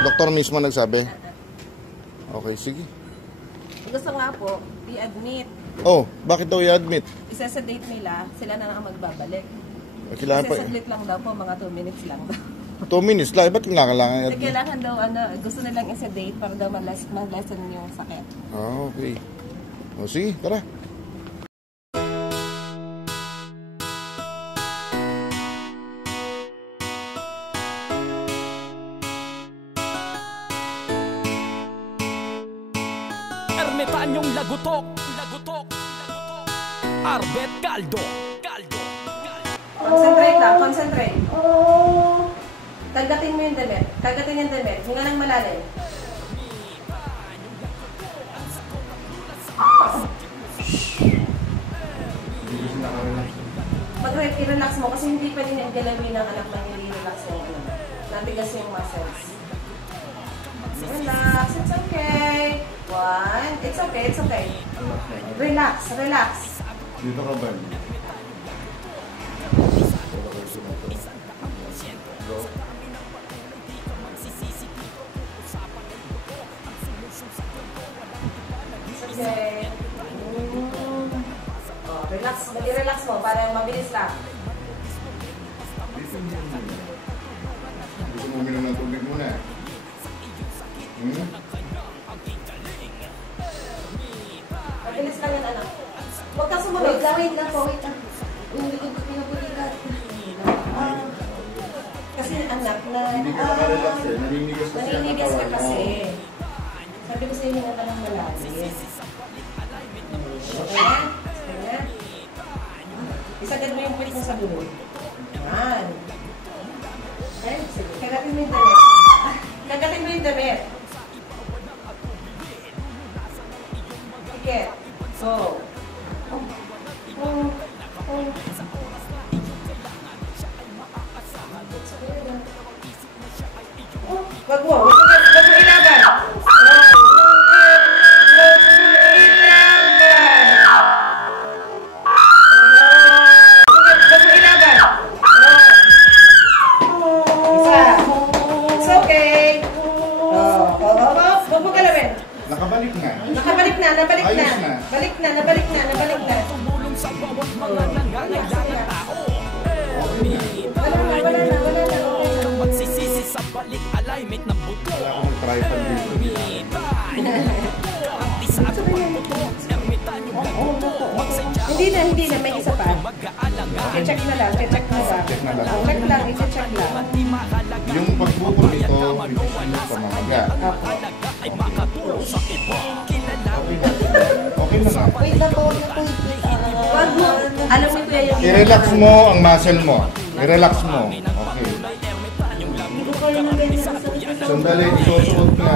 Doktor mismo nagsabi? Okay, sige. Gusto nga po, i-admit. Oh, bakit daw i-admit? Isa-sedate nila, sila na lang ang magbabalik. Kailangan Kasi saglit lang daw po, mga 2 minutes lang daw. 2 minutes lang? Ba't kailangan i-admit? Kailangan daw, gusto nilang i-sedate para daw ma-lessen yung sakit. Ah, okay. O sige, tara. Ermitanyong lagutok, Arbet Caldo. Concentrate lang, concentrate. Tagatin mo yung damit. Tagatin yung damit. Hinga ng malalim. Mag-relax mo kasi hindi pa din galawin ng anak na i-relax yung natigas yung muscles. Relax, it's okay. One, it's okay, it's okay. Relax, relax. Dito ka ba? Okay. Oh, relax, mag-relax mo para mabilis lang. Gusto mo uminom ng tubig muna. Mabilis lang yan, anak. Huwag ka sumunod. Wait lang po, wait lang. Yung likod ko pinapulikat. Kasi anak na... Hindi ka nakarelax eh. Naninigas ka kasi. Sabi ko sa'yo nga ng malalim. Okay na? Okay na? Isagad mo yung puwit mo sa buhol. Yan. Okay? Sige. Kagatin mo yung damit. Kagatin mo yung damit. Sige. Go. Wag mo ilaban. It's okay. Wag mo galawin. Nakabalik na. Nabalik na. Ayos na. Balik na. Tumulong sa bawat mga nangangailangan tao. Wala na. Kang magsisisi sa balik alignment ng buto. Wala akong tripod dito. Hindi na, may isa pa. I-check na lang. Check na lang. I-check lang. Yung pagbukol nito, hindi siya pamamaga. Okay na nga. Wait lang po, Wag mo. Alam mo kuya yung... I-relax mo ang muscle mo. I-relax mo. Okay. hindi ko kaya na ganyan sa likod. Sandali, isusuot na.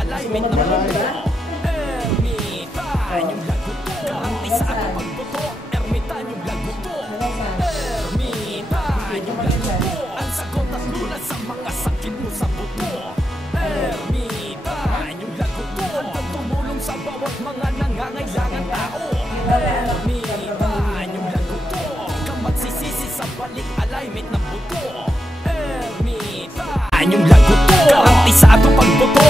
Alignment ng buto. Ermitan yung laguto. Karanti sa ating pagbuto. Ermitan yung laguto. Ermitan yung laguto. Ang sagot at lunas sa mga sakit mo sa buto. Ermitan yung laguto. Ang tumulong sa bawat mga nangangailangan tao. Ermitan yung laguto. Kang magsisisi sa balik alignment ng buto. Ermitan yung laguto. Karanti sa ating pagbuto.